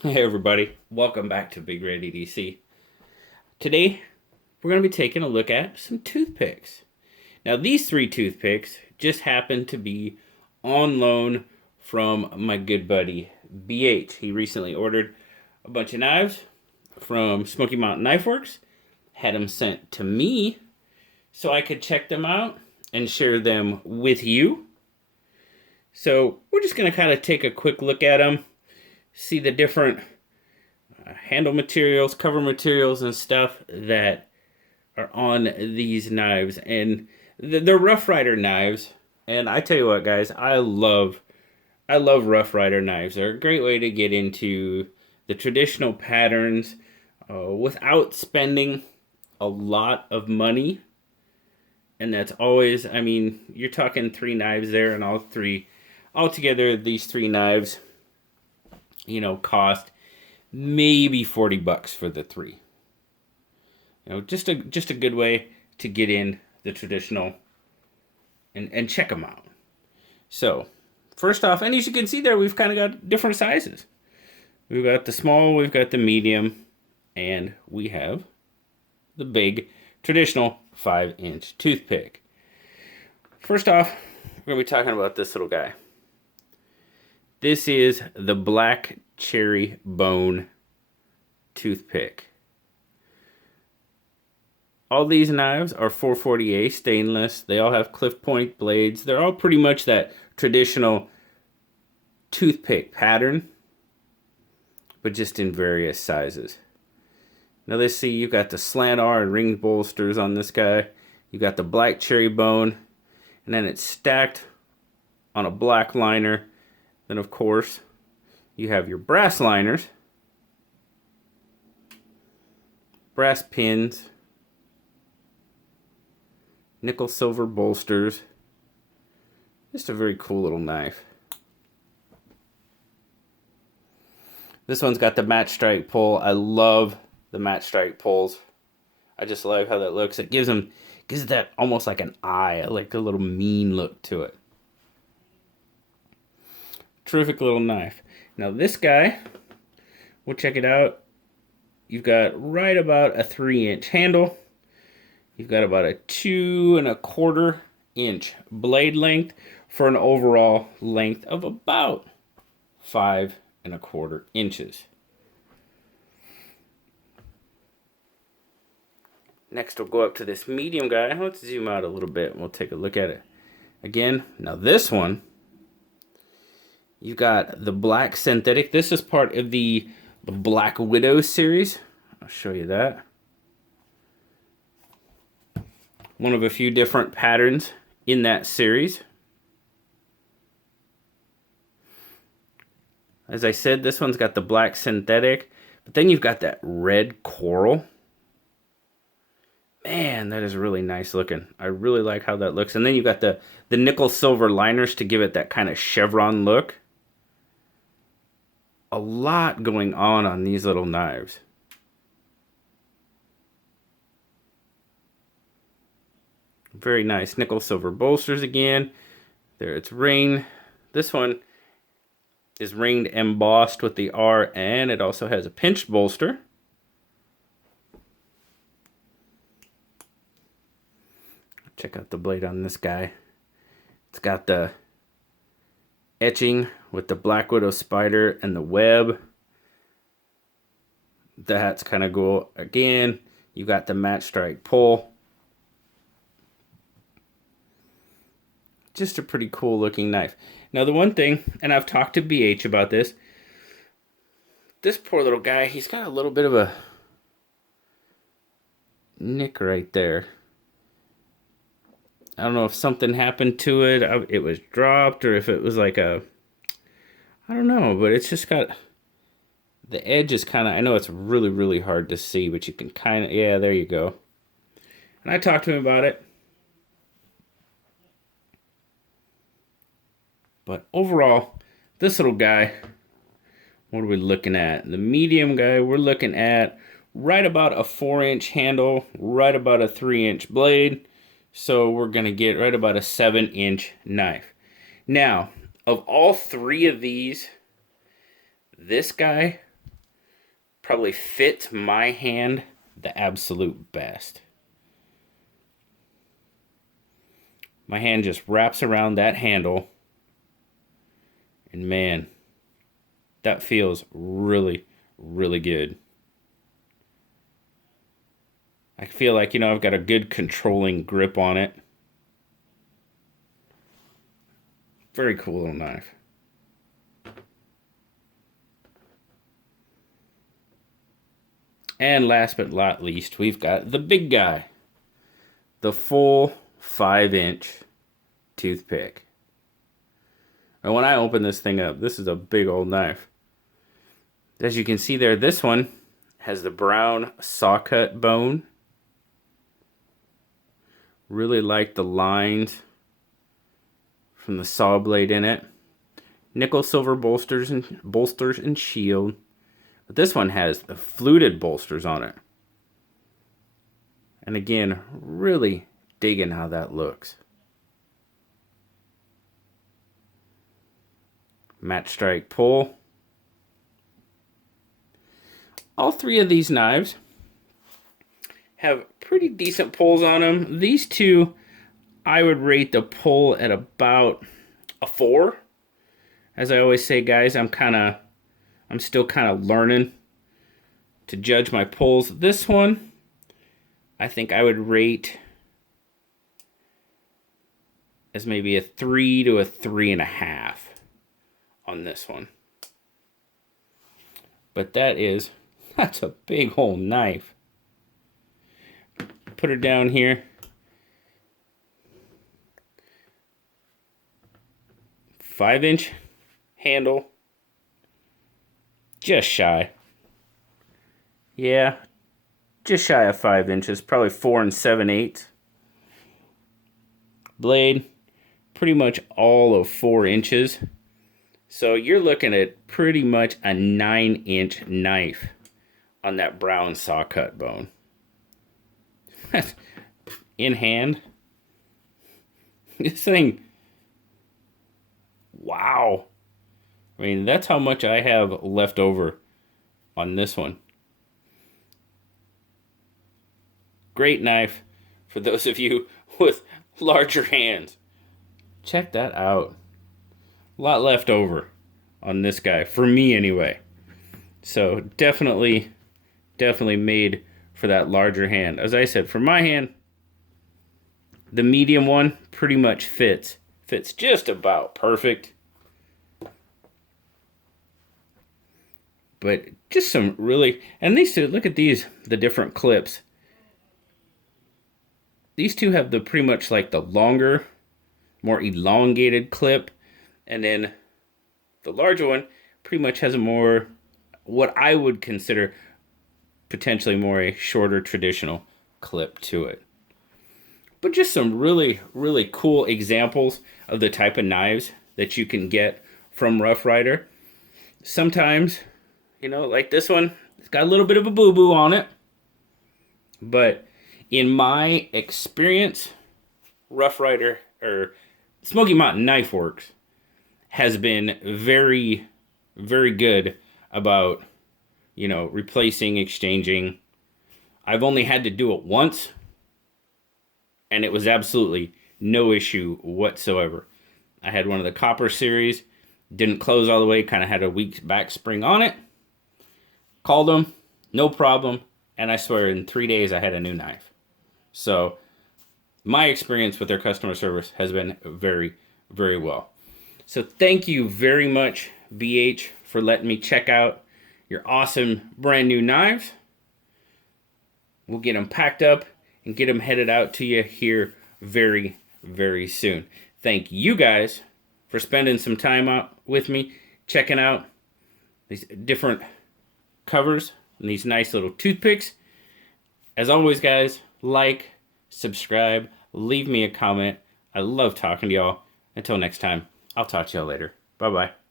Hey everybody, welcome back to Big Red EDC. Today, we're going to be taking a look at some toothpicks. Now these three toothpicks just happen to be on loan from my good buddy BH. He recently ordered a bunch of knives from Smoky Mountain Knife Works, had them sent to me so I could check them out and share them with you. So we're just going to kind of take a quick look at them, see the different handle materials, cover materials, and stuff that are on these knives. And they're Rough Rider knives. And I tell you what, guys, I love Rough Rider knives. They're a great way to get into the traditional patterns without spending a lot of money. And that's always, I mean, you're talking three knives there, and altogether, these three knives, cost maybe $40 for the three. Just a good way to get in the traditional and check them out. So, first off, and as you can see there, we've kind of got different sizes. We've got the small, we've got the medium, and we have the big traditional 5-inch toothpick. First off, we're going to be talking about this little guy. This is the Black Cherry Bone toothpick. All these knives are 440A stainless. They all have cliff point blades. They're all pretty much that traditional toothpick pattern, but just in various sizes. Now let's see, you've got the slant R and ring bolsters on this guy. You've got the Black Cherry Bone, and then it's stacked on a black liner. Then, of course, you have your brass liners, brass pins, nickel silver bolsters. Just a very cool little knife. This one's got the match strike pull. I love the match strike pulls. I just love how that looks. It gives it that almost like an eye, like a little mean look to it. Terrific little knife. Now this guy, we'll check it out. You've got right about a 3-inch handle. You've got about a 2¼ inch blade length for an overall length of about 5¼ inches. Next we'll go up to this medium guy. Let's zoom out a little bit and we'll take a look at it. Again, now this one, you got the black synthetic. This is part of the Black Widow series. I'll show you that. One of a few different patterns in that series. As I said, this one's got the black synthetic, but then you've got that red coral. Man, that is really nice looking. I really like how that looks. And then you've got the nickel silver liners to give it that kind of chevron look. A lot going on these little knives. Very nice nickel silver bolsters again. There it's ringed. This one is ringed embossed with the R, and it also has a pinched bolster. Check out the blade on this guy. It's got the etching with the Black Widow spider and the web. That's kind of cool. Again, you got the match strike pull. Just a pretty cool looking knife. Now the one thing, and I've talked to BH about this poor little guy, he's got a little bit of a nick right there. I don't know if something happened to it, it was dropped, or if it was like I don't know, but it's just got, the edge is kind of, I know it's really, really hard to see, but you can kind of, yeah, there you go. And I talked to him about it. But overall, this little guy, what are we looking at? The medium guy, we're looking at right about a 4-inch handle, right about a 3-inch blade. So we're going to get right about a 7-inch knife. Now, of all three of these, this guy probably fits my hand the absolute best. My hand just wraps around that handle, and man, that feels really, really good. I feel like, you know, I've got a good controlling grip on it. Very cool little knife. And last but not least, we've got the big guy. The full 5-inch toothpick. And when I open this thing up, this is a big old knife. As you can see there, this one has the Brown Sawcut Bone. Really like the lines from the saw blade in it. Nickel silver bolsters and shield. But this one has the fluted bolsters on it. And again, really digging how that looks. Match strike pull. All three of these knives have pretty decent pulls on them. These two, I would rate the pull at about a 4. As I always say, guys, I'm still kind of learning to judge my pulls. This one, I think I would rate as maybe a 3 to a 3.5 on this one. But that's a big old knife. Put her down here. 5-inch handle. Just shy. Yeah, just shy of 5 inches. Probably 4 7/8. Blade, pretty much all of 4 inches. So you're looking at pretty much a 9-inch knife on that Brown Sawcut Bone. In hand. This thing, wow. I mean, that's how much I have left over on this one. Great knife for those of you with larger hands. Check that out. A lot left over on this guy, for me anyway. So definitely made for that larger hand. As I said, for my hand, the medium one pretty much fits just about perfect. But just some really, and these two, look at these, the different clips. These two have the pretty much like the longer, more elongated clip, and then the larger one pretty much has a more, what I would consider potentially more a shorter traditional clip to it. But just some really, really cool examples of the type of knives that you can get from Rough Rider. Sometimes, you know, like this one, it's got a little bit of a boo-boo on it. But in my experience, Rough Rider, or Smoky Mountain Knife Works, has been very, very good about, you know, replacing, exchanging. I've only had to do it once, and it was absolutely no issue whatsoever. I had one of the copper series, didn't close all the way, kind of had a weak back spring on it. Called them, no problem, and I swear in 3 days I had a new knife. So my experience with their customer service has been very, very well. So thank you very much, BH, for letting me check out your awesome brand new knives. We'll get them packed up and get them headed out to you here very, very soon. Thank you guys for spending some time out with me, checking out these different covers and these nice little toothpicks. As always, guys, like, subscribe, leave me a comment. I love talking to y'all. Until next time, I'll talk to y'all later. Bye-bye.